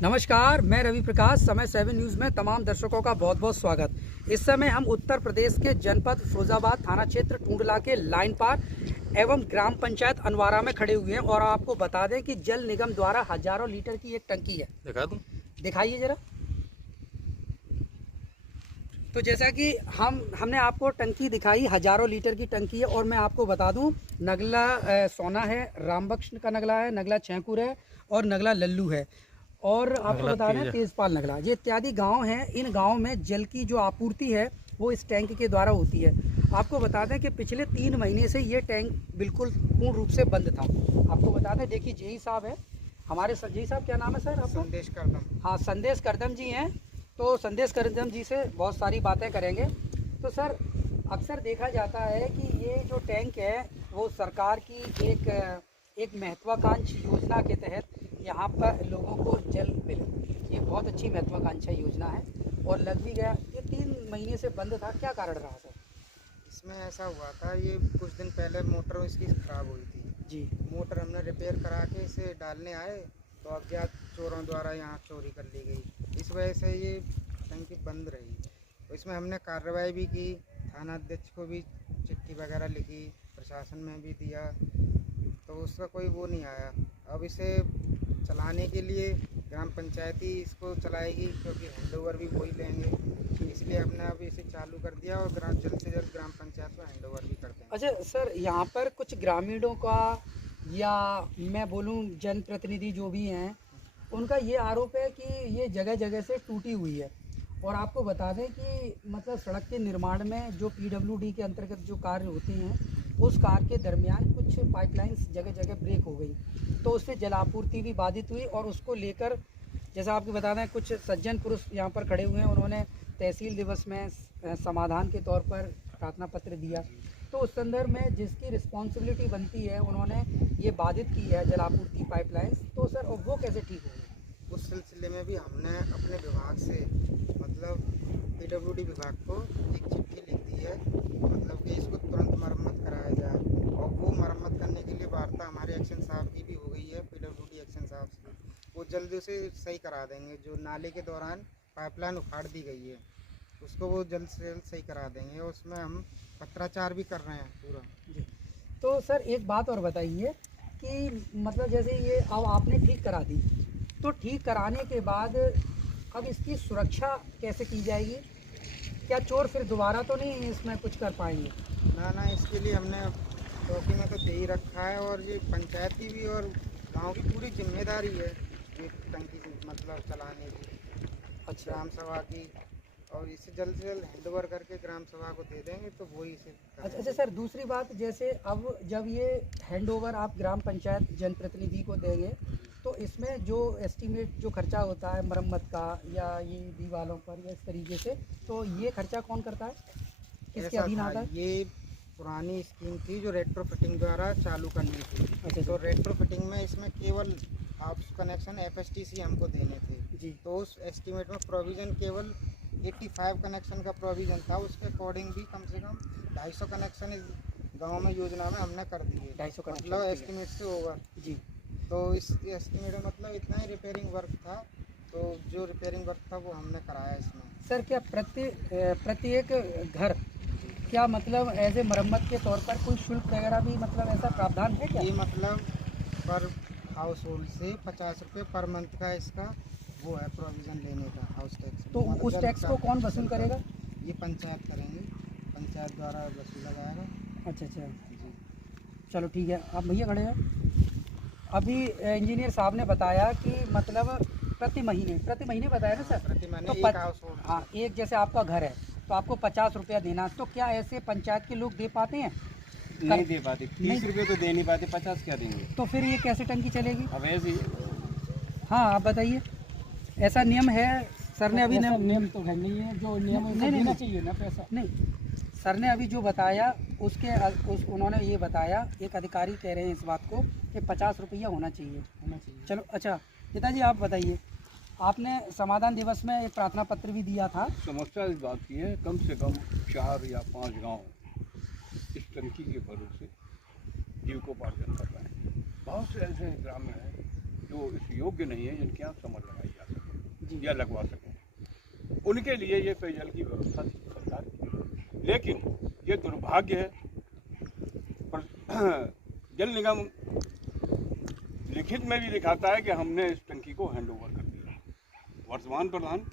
नमस्कार, मैं रवि प्रकाश। समय 7 न्यूज़ में तमाम दर्शकों का बहुत बहुत स्वागत। इस समय हम उत्तर प्रदेश के जनपद फिरोजाबाद थाना क्षेत्र टूंडला के लाइन पार एवं ग्राम पंचायत अनवारा में खड़े हुए हैं और आपको बता दें कि जल निगम द्वारा हजारों लीटर की एक टंकी है। दिखा दूं? दिखाइए जरा। तो जैसा कि हमने आपको टंकी दिखाई, हजारों लीटर की टंकी है और मैं आपको बता दूं, नगला सोना है, रामबख्श का नगला है, नगला छैंकुर है और नगला लल्लू है और आपको बता दें तेजपाल नगला, ये इत्यादि गांव हैं। इन गांव में जल की जो आपूर्ति है वो इस टैंक के द्वारा होती है। आपको बता दें कि पिछले 3 महीने से ये टैंक बिल्कुल पूर्ण रूप से बंद था। आपको बता दें, देखिए जेई साहब है हमारे। जेई साहब क्या नाम है सर आपका? संदेश करदम। हाँ, संदेश करदम जी हैं। तो संदेश करदम जी से बहुत सारी बातें करेंगे। तो सर, अक्सर देखा जाता है कि ये जो टैंक है वो सरकार की एक महत्वाकांक्षी योजना के तहत यहाँ पर लोगों को जल मिले। ये बहुत अच्छी महत्वाकांक्षी योजना है और लग भी गया। ये 3 महीने से बंद था, क्या कारण रहा सर? इसमें ऐसा हुआ था, ये कुछ दिन पहले मोटर इसकी ख़राब हुई थी जी। मोटर हमने रिपेयर करा के इसे डालने आए तो अज्ञात चोरों द्वारा यहाँ चोरी कर ली गई। इस वजह से ये टंकी बंद रही। तो इसमें हमने कार्रवाई भी की, थाना अध्यक्ष को भी चिट्ठी वगैरह लिखी, प्रशासन में भी दिया, तो उसका कोई वो नहीं आया। अब इसे चलाने के लिए ग्राम पंचायत ही इसको चलाएगी, क्योंकि हैंडओवर भी वही लेंगे। इसलिए हमने अब इसे चालू कर दिया और जल्द से जल्द ग्राम पंचायत को हैंडओवर भी कर देंगे। अच्छा सर, यहाँ पर कुछ ग्रामीणों का या मैं बोलूँ जनप्रतिनिधि जो भी हैं, उनका ये आरोप है कि ये जगह जगह से टूटी हुई है। और आपको बता दें कि मतलब सड़क के निर्माण में जो पीडब्ल्यूडी के अंतर्गत जो कार्य होते हैं, उस कार्य के दरमियान कुछ पाइपलाइंस जगह जगह ब्रेक हो गई, तो उससे जलापूर्ति भी बाधित हुई। और उसको लेकर जैसा आपको बता दें, कुछ सज्जन पुरुष यहाँ पर खड़े हुए हैं, उन्होंने तहसील दिवस में समाधान के तौर पर प्रार्थना पत्र दिया। तो उस संदर्भ में जिसकी रिस्पॉन्सिबिलिटी बनती है, उन्होंने ये बाधित की है जलापूर्ति पाइपलाइंस। तो सर वो कैसे ठीक होगी? उस सिलसिले में भी हमने अपने विभाग से मतलब पीडब्ल्यूडी विभाग को एक चिट्ठी लिख दी है, मतलब कि इसको तुरंत मरम्मत कराया जाए। और वो मरम्मत करने के लिए वार्ता हमारे एक्शन साहब की भी हो गई है, पीडब्ल्यूडी एक्शन साहब से। वो जल्दी से सही करा देंगे। जो नाले के दौरान पाइपलाइन उखाड़ दी गई है, उसको वो जल्द से जल्द सही करा देंगे। उसमें हम पत्राचार भी कर रहे हैं पूरा जी। तो सर एक बात और बताइए कि मतलब जैसे ये अब आपने ठीक करा दी, तो ठीक कराने के बाद अब इसकी सुरक्षा कैसे की जाएगी? क्या चोर फिर दोबारा तो नहीं इसमें कुछ कर पाएंगे? ना, इसके लिए हमने चौकी में तो दे ही रखा है, और ये पंचायत की भी और गांव की पूरी जिम्मेदारी है ये टंकी से मतलब चलाने की। अच्छा। ग्राम सभा की, और इसे जल्द से जल्द हैंडओवर करके ग्राम सभा को दे देंगे तो वही इसे अच्छा सर, दूसरी बात, जैसे अब जब ये हैंडओवर आप ग्राम पंचायत जनप्रतिनिधि को देंगे, तो इसमें जो एस्टीमेट जो खर्चा होता है मरम्मत का या ये दीवारों पर या इस तरीके से, तो ये खर्चा कौन करता है, किसके अधीन आता है? ये पुरानी स्कीम थी जो रेट्रो फिटिंग द्वारा चालू करनी थी। अच्छा तो रेट्रो फिटिंग में इसमें केवल हाउस कनेक्शन FSTC हमको देने थे जी। तो उस एस्टीमेट में प्रोविज़न केवल 85 कनेक्शन का प्रोविज़न था। उसके अकॉर्डिंग भी कम से कम 250 कनेक्शन इस गांव में योजना में हमने कर दिए। 250 कनेक्शन मतलब एस्टीमेट से ओवर जी। तो इस एस्टीमेट में मतलब इतना ही रिपेयरिंग वर्क था, तो जो रिपेयरिंग वर्क था वो हमने कराया इसमें। सर क्या प्रत्येक घर क्या मतलब ऐसे मरम्मत के तौर पर कोई शुल्क वगैरह भी मतलब ऐसा प्रावधान है क्या? ये मतलब पर हाउस होल्ड से 50 रुपये पर मंथ का इसका वो है प्रोविज़न लेने का हाउस टैक्स। तो उस टैक्स को कौन वसूल करेगा? ये पंचायत करेंगे, पंचायत द्वारा वसूला जाएगा। अच्छा अच्छा, जी। चलो ठीक है। आप भैया खड़े हैं। अभी इंजीनियर साहब ने बताया कि मतलब प्रति महीने बताया ना सर? प्रति महीने तो एक हाउस होल्ड। हाँ, एक जैसे आपका घर है तो आपको 50 रुपया देना, तो क्या ऐसे पंचायत के लोग दे पाते हैं? नहीं दे पाते, 30 रुपये तो दे नहीं पाते, 50 क्या देंगे? तो फिर ये कैसे टंकी चलेगी? अब ऐसे ही हाँ आप बताइए, ऐसा नियम है? सर ने अभी नियम तो है नहीं है, जो नियम है नहीं, देना चाहिए ना पैसा। नहीं, सर ने अभी जो बताया उन्होंने ये बताया, एक अधिकारी कह रहे हैं इस बात को कि 50 रुपया होना चाहिए। चलो अच्छा, पिताजी आप बताइए, आपने समाधान दिवस में एक प्रार्थना पत्र भी दिया था। समस्या इस बात की है, कम से कम 4 या 5 गांव इस टंकी के भरोसे जीविकोपार्जन कर रहे हैं। बहुत से ऐसे ग्राम हैं जो इस योग्य नहीं है, जिनके यहाँ समझ लगाई जा सकती है। या लगवा सकें। उनके लिए ये पेयजल की व्यवस्था थी सरकार की। लेकिन ये दुर्भाग्य है, जल निगम लिखित में भी दिखाता है कि हमने इस टंकी को हैंड ओवर कर दिया। वर्तमान प्रधान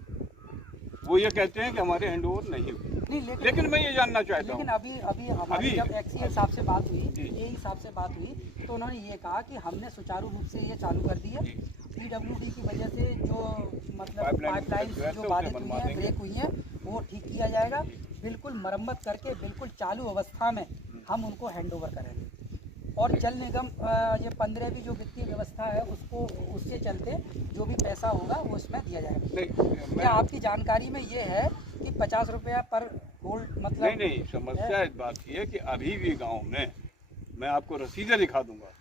वो ये कहते हैं कि हमारे हैंड ओवर नहीं हुई। नहीं, लेकिन मैं ये जानना चाहता हूँ, लेकिन अभी हमारी जब एक्सीएल साहब से बात हुई, ये साहब से बात हुई, तो उन्होंने ये कहा कि हमने सुचारू रूप से ये चालू कर दी है। पीडब्ल्यूडी की वजह से जो मतलब पाइपलाइन जो बाधित हुई हैं, ब्रेक हुई हैं, वो ठीक किया जाएगा। बिल्कुल मरम्मत करके बिल्कुल चालू अवस्था में हम उनको हैंड ओवर करेंगे। और जल निगम ये 15वीं जो वित्तीय व्यवस्था है उसको, उसके चलते जो भी पैसा होगा वो इसमें दिया जाएगा। क्या आपकी जानकारी में ये है कि 50 रुपया पर होल्ड मतलब? नहीं, समस्या इस बात की है कि अभी भी गांव में, मैं आपको रसीदें दिखा दूंगा,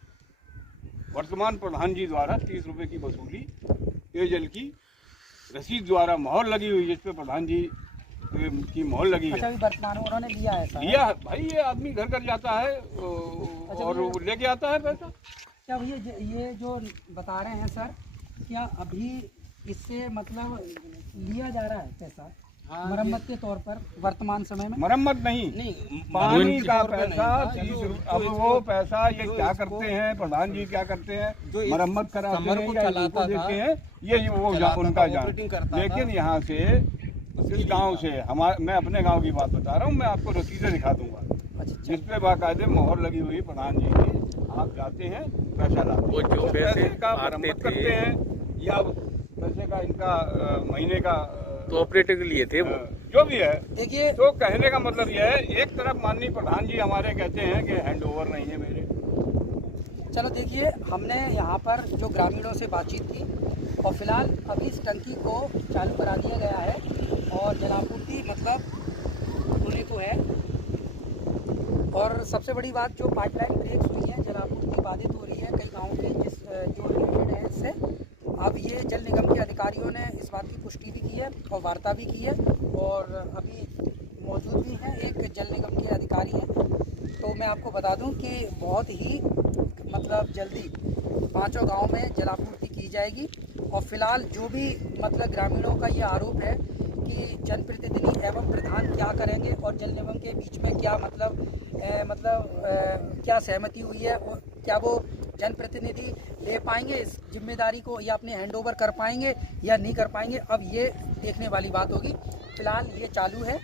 वर्तमान प्रधान जी द्वारा 30 रुपये की वसूली पेयजल की रसीद द्वारा मोहर लगी हुई, जिस पे प्रधान जी की मोहर लगी है। अच्छा, अभी वर्तमान उन्होंने लिया है सर? लिया भाई, ये आदमी घर घर जाता है और लेके आता है पैसा। क्या भैया ये जो बता रहे हैं सर, क्या अभी इससे मतलब लिया जा रहा है पैसा मरम्मत के तौर पर वर्तमान समय में? मरम्मत नहीं, पानी का पैसा 30 रुपये। अब वो पैसा ये क्या करते हैं, प्रधान जी क्या करते हैं, मरम्मत कराते हैं या इनको देते हैं, ये वो उनका जान। लेकिन यहाँ से, इस गांव से, मैं अपने गांव की बात बता रहा हूँ, मैं आपको रसीदें दिखा दूंगा जिस पे बाकायदे मोहर लगी हुई प्रधान जी की। आप जाते हैं, पैसा लाते हैं, जो पैसे का मरम्मत करते हैं या पैसे का इनका महीने का तो ऑपरेटर के लिए थे वो, जो भी है। देखिए, तो कहने का मतलब यह है, एक तरफ माननीय प्रधान जी हमारे कहते हैं कि हैंड ओवर नहीं है मेरे। चलो देखिए, हमने यहाँ पर जो ग्रामीणों से बातचीत की और फिलहाल अभी इस टंकी को चालू करा दिया गया है और जलापूर्ति मतलब होने को है। और सबसे बड़ी बात, जो पाइपलाइन ब्रेक हुई है, जलापूर्ति बाधित हो रही है कई गाँव के जिस जो रिलेटेड है इससे। अब ये जल निगम के अधिकारियों ने इस बात की पुष्टि भी की है और वार्ता भी की है और अभी मौजूद भी हैं, एक जल निगम के अधिकारी हैं। तो मैं आपको बता दूं कि बहुत ही मतलब जल्दी 5 गांव में जलापूर्ति की जाएगी। और फिलहाल जो भी मतलब ग्रामीणों का ये आरोप है कि जनप्रतिनिधि एवं प्रधान क्या करेंगे और जल निगम के बीच में क्या क्या सहमति हुई है, क्या वो जनप्रतिनिधि ले पाएंगे इस जिम्मेदारी को या अपने हैंड ओवर कर पाएंगे या नहीं कर पाएंगे, अब ये देखने वाली बात होगी। फिलहाल ये चालू है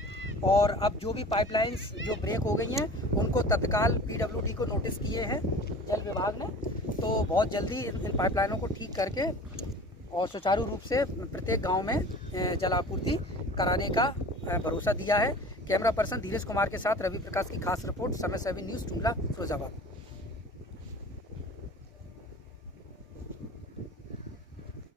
और अब जो भी पाइपलाइंस जो ब्रेक हो गई हैं उनको तत्काल पीडब्ल्यूडी को नोटिस किए हैं जल विभाग ने। तो बहुत जल्दी इन पाइपलाइनों को ठीक करके और सुचारू रूप से प्रत्येक गांव में जलापूर्ति कराने का भरोसा दिया है। कैमरा पर्सन धीरज कुमार के साथ रवि प्रकाश की खास रिपोर्ट, समय 7 न्यूज़, टुंडला, फिरोजाबाद।